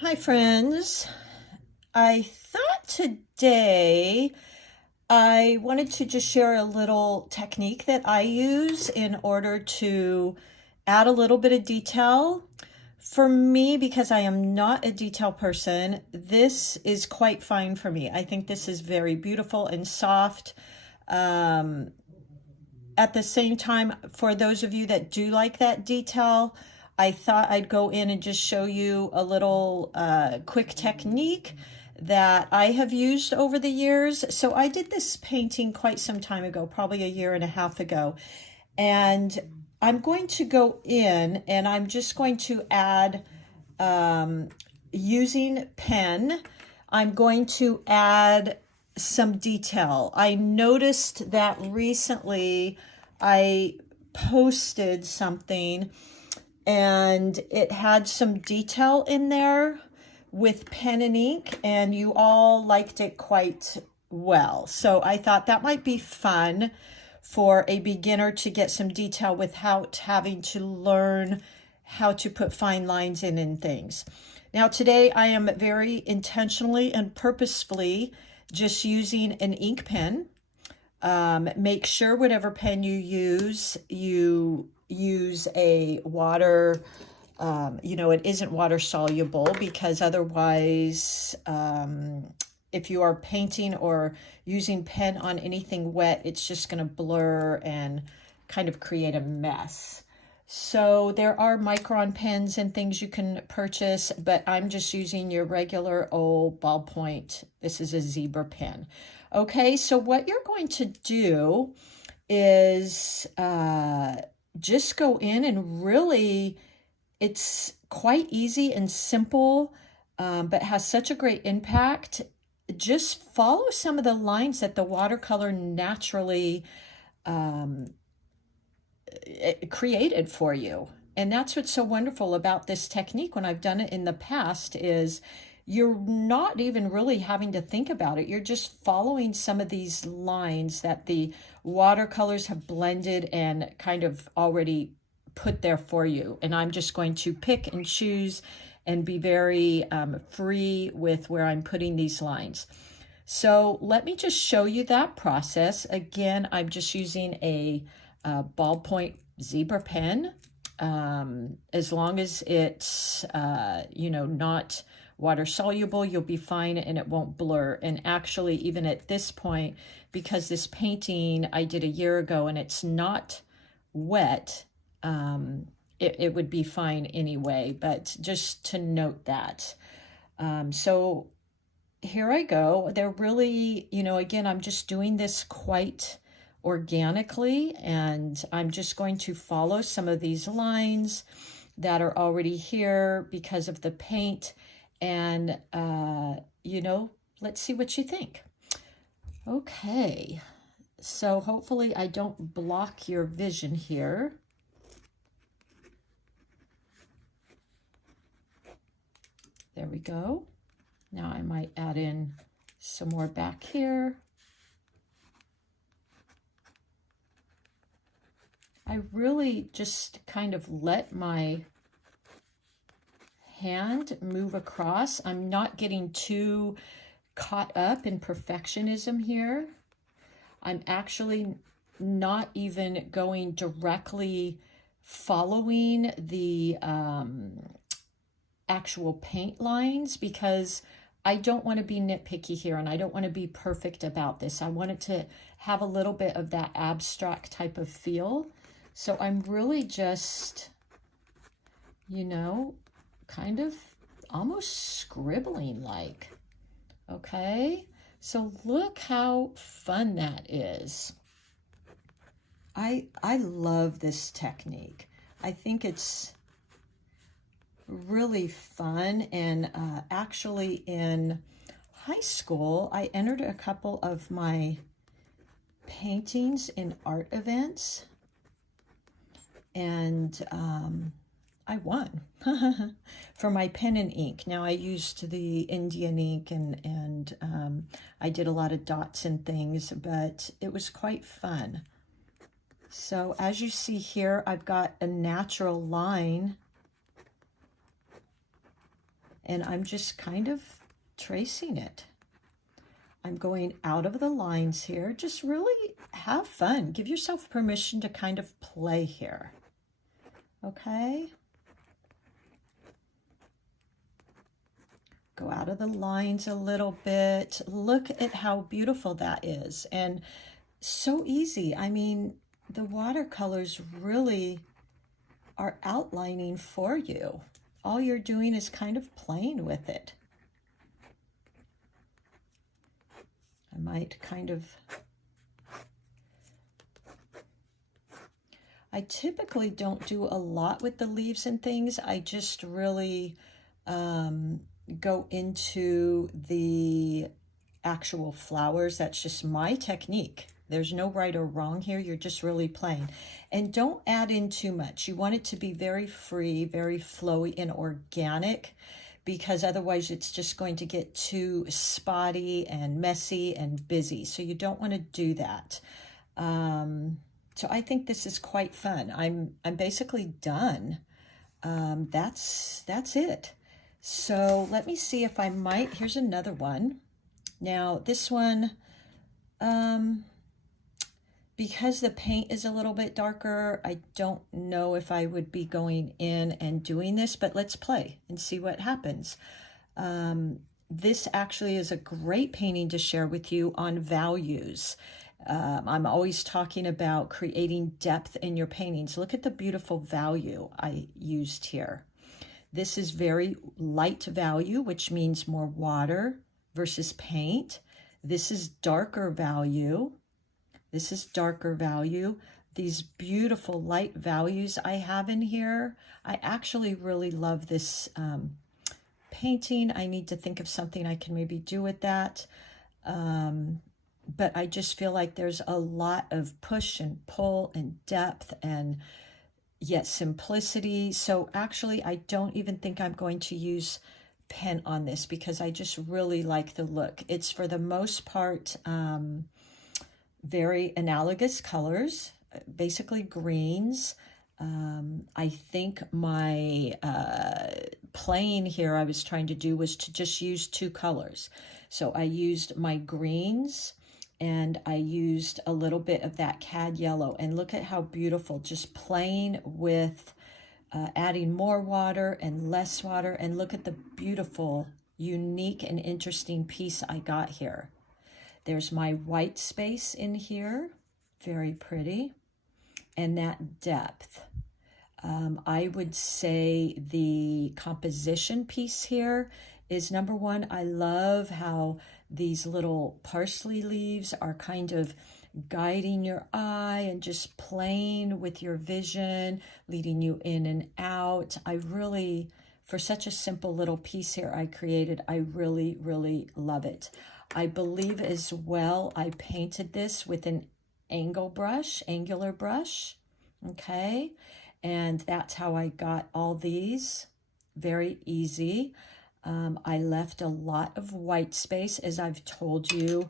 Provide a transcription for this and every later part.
Hi, friends. I thought today I wanted to just share a little technique that I use in order to add a little bit of detail. For me, because I am not a detail person, this is quite fine for me. I think this is very beautiful and soft. Um, at the same time, for those of you that do like that detail, I thought I'd go in and just show you a little quick technique that I have used over the years. So I did this painting quite some time ago, probably a year and a half ago. And I'm going to go in and I'm just going to add, using pen, I'm going to add some detail. I noticed that recently I posted something and it had some detail in there with pen and ink, and you all liked it quite well. So I thought that might be fun for a beginner to get some detail without having to learn how to put fine lines in and things. Now today I am very intentionally and purposefully just using an ink pen. Make sure whatever pen you use a water, it isn't water soluble, because otherwise, if you are painting or using pen on anything wet, it's just going to blur and kind of create a mess. So there are micron pens and things you can purchase, but I'm just using your regular old ballpoint. This is a zebra pen. Okay, so what you're going to do is just go in and really, it's quite easy and simple, but has such a great impact. Just follow some of the lines that the watercolor naturally created for you. And that's what's so wonderful about this technique when I've done it in the past is you're not even really having to think about it. You're just following some of these lines that the watercolors have blended and kind of already put there for you. And I'm just going to pick and choose and be very free with where I'm putting these lines. So let me just show you that process. Again, I'm just using a ballpoint zebra pen. As long as it's, not water soluble, you'll be fine and it won't blur. And actually, even at this point, because this painting I did a year ago and it's not wet, it would be fine anyway, but just to note that. So here I go. They're really, again, I'm just doing this quite organically, and I'm just going to follow some of these lines that are already here because of the paint, and let's see what you think. Okay, so hopefully I don't block your vision here. There we go. Now I might add in some more back here. I really just kind of let my hand move across. I'm not getting too caught up in perfectionism here. I'm actually not even going directly following the actual paint lines, because I don't want to be nitpicky here and I don't want to be perfect about this. I want it to have a little bit of that abstract type of feel. So I'm really just, kind of almost scribbling like, okay? So look how fun that is. I love this technique. I think it's really fun, and actually in high school, I entered a couple of my paintings in art events, and I won for my pen and ink. Now I used the Indian ink and I did a lot of dots and things, but it was quite fun. So as you see here, I've got a natural line, and I'm just kind of tracing it. I'm going out of the lines here. Just really have fun. Give yourself permission to kind of play here. Okay? Go out of the lines a little bit. Look at how beautiful that is. And so easy. I mean, the watercolors really are outlining for you. All you're doing is kind of playing with it. I might kind of... I typically don't do a lot with the leaves and things. I just really go into the actual flowers. That's just my technique. There's no right or wrong here. You're just really playing. And don't add in too much. You want it to be very free, very flowy and organic, because otherwise it's just going to get too spotty and messy and busy. So you don't want to do that. So I think this is quite fun. I'm basically done. That's it. So let me see if I might, here's another one. Now this one, because the paint is a little bit darker, I don't know if I would be going in and doing this, but let's play and see what happens. This actually is a great painting to share with you on values. I'm always talking about creating depth in your paintings. Look at the beautiful value I used here. This is very light value, which means more water versus paint. This is darker value. This is darker value. These beautiful light values I have in here. I actually really love this painting. I need to think of something I can maybe do with that. But I just feel like there's a lot of push and pull and depth and yet simplicity. So actually, I don't even think I'm going to use pen on this because I just really like the look. It's for the most part very analogous colors, basically greens. I think my playing here I was trying to do was to just use two colors. So I used my greens and I used a little bit of that cad yellow, and look at how beautiful, just playing with adding more water and less water, and look at the beautiful, unique and interesting piece I got here. There's my white space in here, very pretty, and that depth. I would say the composition piece here is number one. I love how these little parsley leaves are kind of guiding your eye and just playing with your vision, leading you in and out. I really, for such a simple little piece here I created, I really, really love it. I believe as well I painted this with an angular brush, okay? And that's how I got all these, very easy. I left a lot of white space, as I've told you.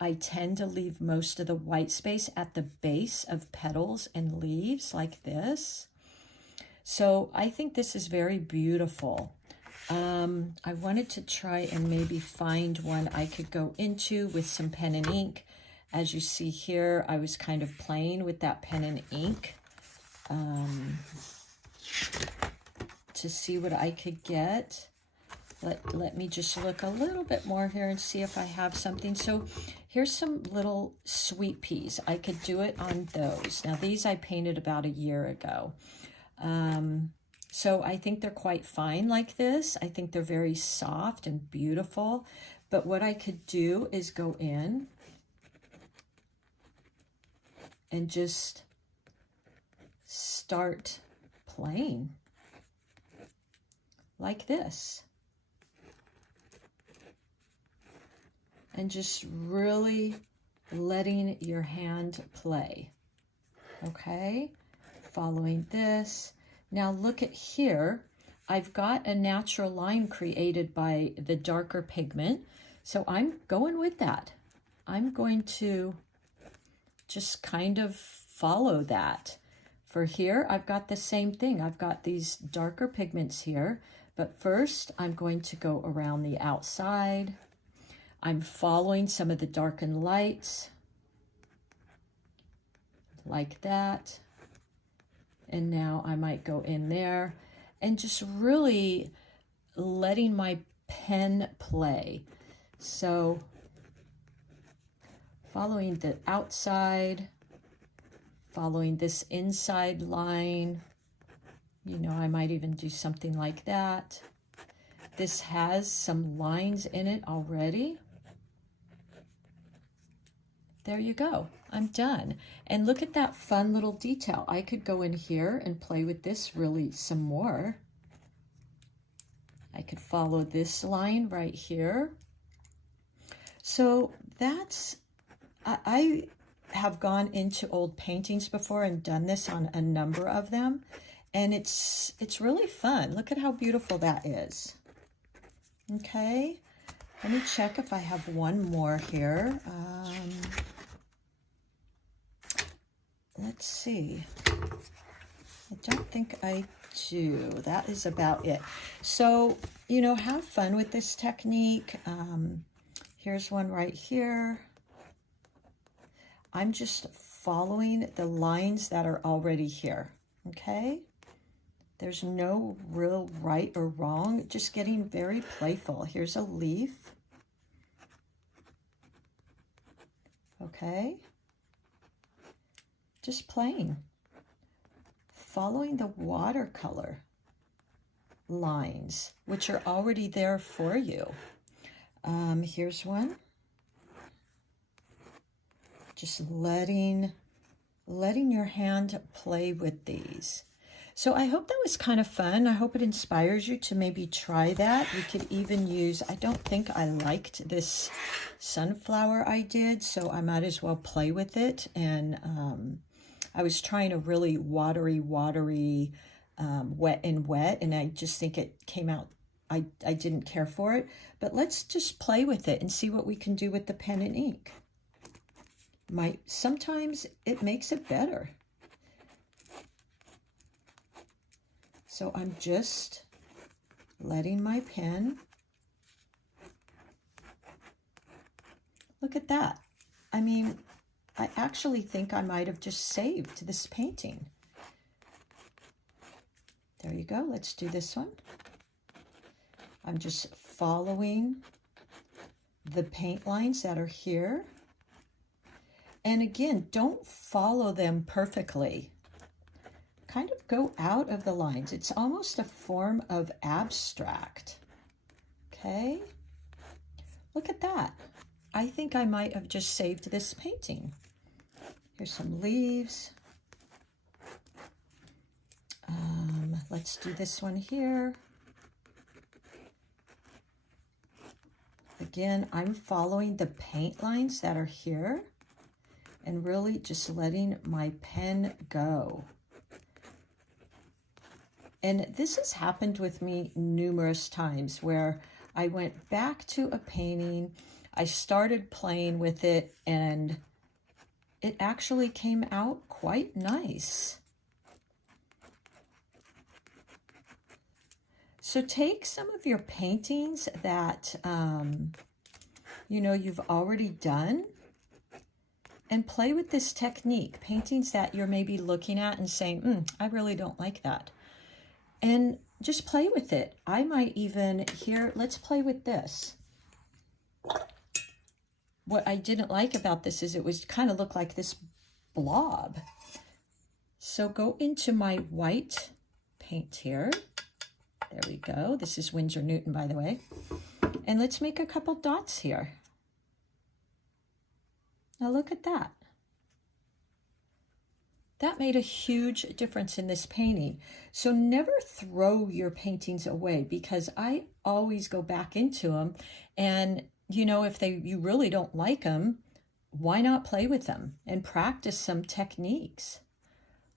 I tend to leave most of the white space at the base of petals and leaves like this. So I think this is very beautiful. I wanted to try and maybe find one I could go into with some pen and ink. As you see here, I was kind of playing with that pen and ink to see what I could get. Let me just look a little bit more here and see if I have something. So here's some little sweet peas. I could do it on those. Now these I painted about a year ago. So I think they're quite fine like this. I think they're very soft and beautiful. But what I could do is go in and just start playing like this. And just really letting your hand play, okay? Following this. Now look at here. I've got a natural line created by the darker pigment, so I'm going with that. I'm going to just kind of follow that. For here, I've got the same thing. I've got these darker pigments here, But first, I'm going to go around the outside. I'm following some of the darkened lights, like that. And now I might go in there and just really letting my pen play. So following the outside, following this inside line. You know, I might even do something like that. This has some lines in it already. There you go. I'm done. And look at that fun little detail. I could go in here and play with this really some more. I could follow this line right here. So that's, I have gone into old paintings before and done this on a number of them. And it's really fun. Look at how beautiful that is. Okay, let me check if I have one more here. Let's see. I don't think I do. That is about it. So, you know, have fun with this technique. Here's one right here. I'm just following the lines that are already here, okay? There's no real right or wrong, just getting very playful. Here's a leaf. Okay. Just playing. Following the watercolor lines, which are already there for you. Here's one. Just letting your hand play with these. So I hope that was kind of fun. I hope it inspires you to maybe try that. You could even use, I don't think I liked this sunflower I did, so I might as well play with it. And I was trying a really watery, wet and wet, and I just think it came out, I didn't care for it. But let's just play with it and see what we can do with the pen and ink. Sometimes it makes it better. So I'm just letting my pen, look at that. I mean, I actually think I might have just saved this painting. There you go. Let's do this one. I'm just following the paint lines that are here. And again, don't follow them perfectly. Kind of go out of the lines. It's almost a form of abstract. Okay? Look at that. I think I might have just saved this painting. Here's some leaves. Let's do this one here. Again, I'm following the paint lines that are here and really just letting my pen go. And this has happened with me numerous times where I went back to a painting, I started playing with it, and it actually came out quite nice. So take some of your paintings that, you know, you've already done and play with this technique. Paintings that you're maybe looking at and saying, I really don't like that. And just play with it. I might even, here, let's play with this. What I didn't like about this is it was kind of looked like this blob. So go into my white paint here. There we go. This is Winsor Newton, by the way. And let's make a couple dots here. Now look at that. That made a huge difference in this painting. So never throw your paintings away, because I always go back into them. And, you know, if you really don't like them, why not play with them and practice some techniques?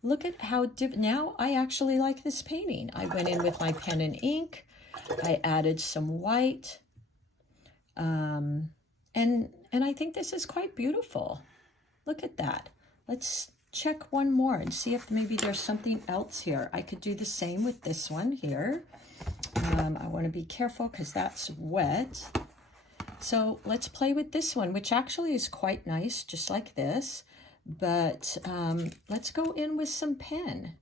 Look at how now I actually like this painting. I went in with my pen and ink. I added some white. And I think this is quite beautiful. Look at that. Let's check one more and see if maybe there's something else here. I could do the same with this one here. I want to be careful because that's wet. So let's play with this one, which actually is quite nice, just like this. But let's go in with some pen.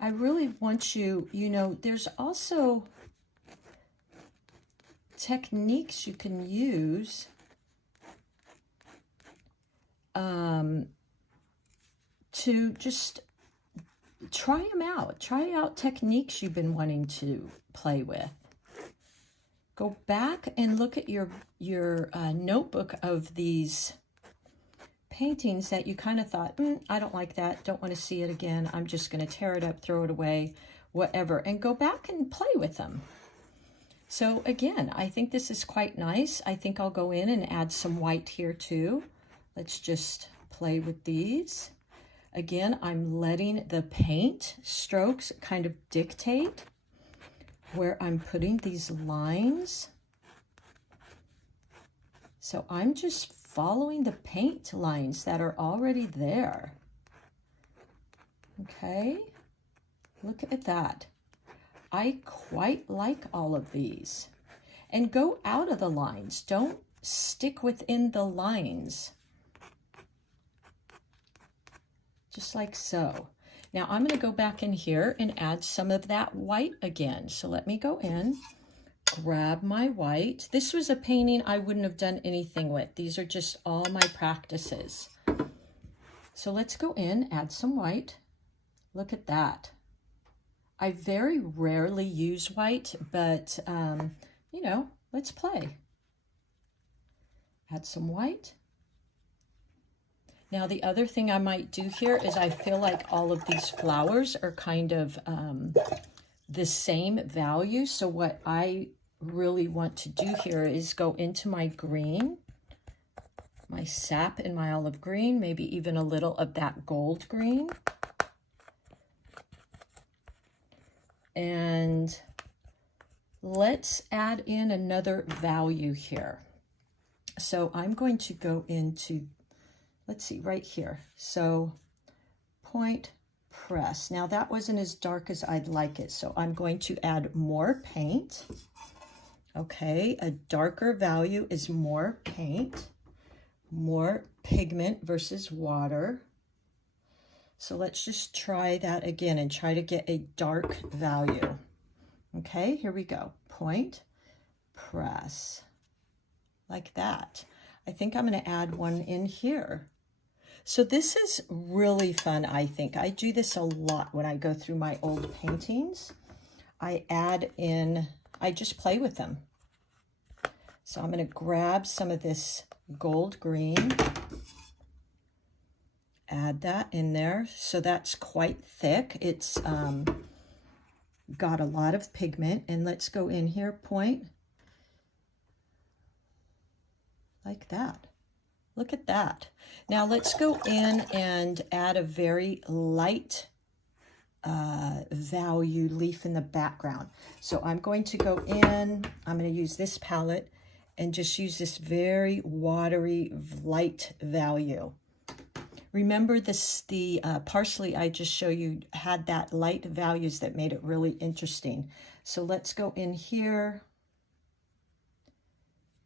I really want you, you know, there's also techniques you can use to just try them out. Try out techniques you've been wanting to play with. Go back and look at your notebook of these paintings that you kind of thought, I don't like that, don't want to see it again, I'm just going to tear it up, throw it away, whatever, and go back and play with them. So again, I think this is quite nice. I think I'll go in and add some white here too. Let's just play with these. Again, I'm letting the paint strokes kind of dictate where I'm putting these lines. So I'm just following the paint lines that are already there. Okay, look at that. I quite like all of these. And go out of the lines. Don't stick within the lines. Just like so. Now I'm going to go back in here and add some of that white again. So let me go in, grab my white. This was a painting I wouldn't have done anything with. These are just all my practices. So let's go in, add some white. Look at that. I very rarely use white, but you know, let's play. Add some white. Now the other thing I might do here is I feel like all of these flowers are kind of the same value. So what I really want to do here is go into my green, my sap and my olive green, maybe even a little of that gold green. And let's add in another value here. So I'm going to go into, let's see, right here. So point press. Now that wasn't as dark as I'd like it, so I'm going to add more paint. Okay, a darker value is more paint, more pigment versus water. So let's just try that again and try to get a dark value. Okay, here we go. Point, press, like that. I think I'm going to add one in here. So this is really fun, I think. I do this a lot when I go through my old paintings. I add in, I just play with them. So I'm going to grab some of this gold green, add that in there. So that's quite thick. It's got a lot of pigment. And let's go in here, point, like that. Look at that. Now let's go in and add a very light value leaf in the background. So I'm going to go in, I'm going to use this palette and just use this very watery light value. Remember this, the parsley I just showed you had that light values that made it really interesting. So let's go in here.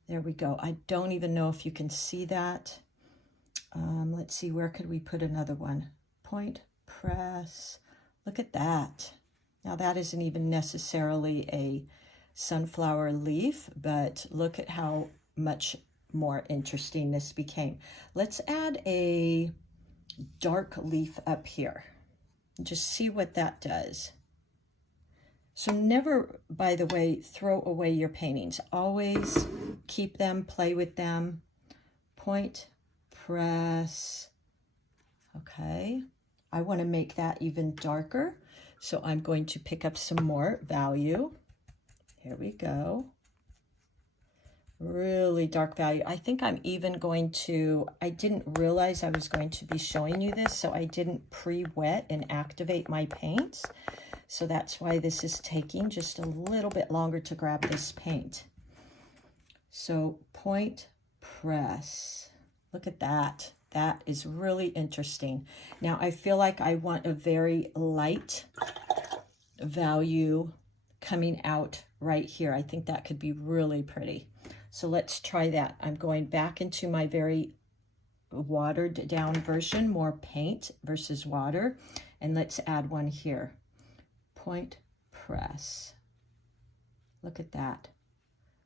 There we go. I don't even know if you can see that. Let's see, where could we put another one? Point, press. Look at that. Now that isn't even necessarily a sunflower leaf, but look at how much more interesting this became. Let's add a dark leaf up here. Just see what that does. So never, by the way, throw away your paintings. Always keep them, play with them. Point, press. Okay. I want to make that even darker. So I'm going to pick up some more value. Here we go. Really dark value. I think I'm even going to, I didn't realize I was going to be showing you this, so I didn't pre-wet and activate my paints. So that's why this is taking just a little bit longer to grab this paint. So point, press. Look at that. That is really interesting. Now I feel like I want a very light value coming out right here. I think that could be really pretty. So let's try that. I'm going back into my very watered down version, more paint versus water. And let's add one here. Point press. Look at that.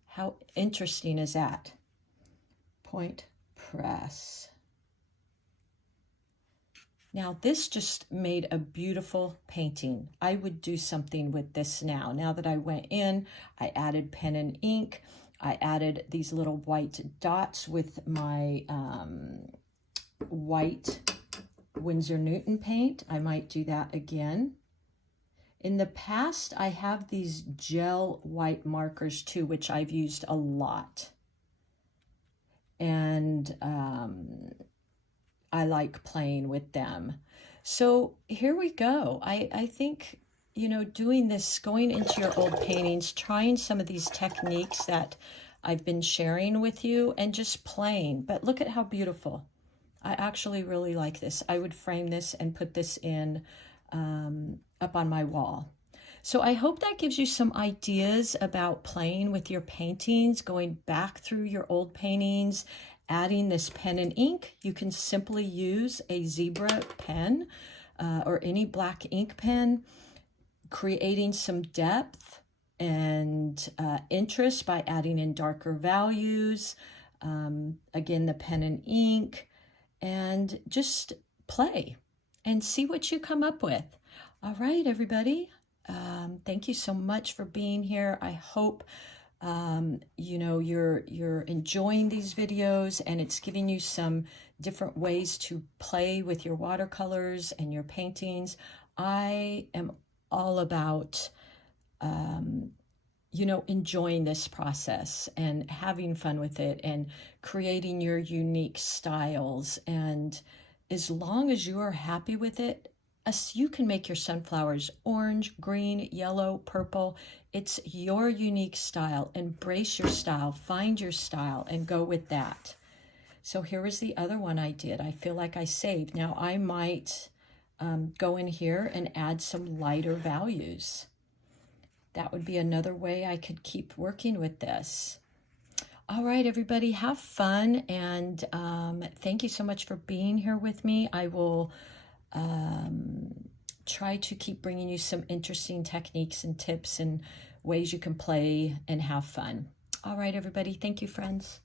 How interesting is that? Point press. Now this just made a beautiful painting. I would do something with this now. Now that I went in, I added pen and ink. I added these little white dots with my white Winsor Newton paint. I might do that again. In the past, I have these gel white markers too, which I've used a lot. And I like playing with them. So here we go. I think, you know, doing this, going into your old paintings, trying some of these techniques that I've been sharing with you and just playing. But look at how beautiful. I actually really like this. I would frame this and put this in up on my wall. So I hope that gives you some ideas about playing with your paintings, going back through your old paintings, adding this pen and ink. You can simply use a zebra pen or any black ink pen, creating some depth and interest by adding in darker values. Again, the pen and ink, and just play and see what you come up with. All right, everybody. Thank you so much for being here. I hope you know, you're enjoying these videos and it's giving you some different ways to play with your watercolors and your paintings. I am all about you know, enjoying this process and having fun with it and creating your unique styles. And as long as you are happy with it, you can make your sunflowers orange, green, yellow, purple. It's your unique style. Embrace your style, find your style, and go with that. So here is the other one I did. I feel like I saved. Now I might go in here and add some lighter values. That would be another way I could keep working with this. All right, everybody, have fun. And thank you so much for being here with me. I will try to keep bringing you some interesting techniques and tips and ways you can play and have fun. All right, everybody. Thank you, friends.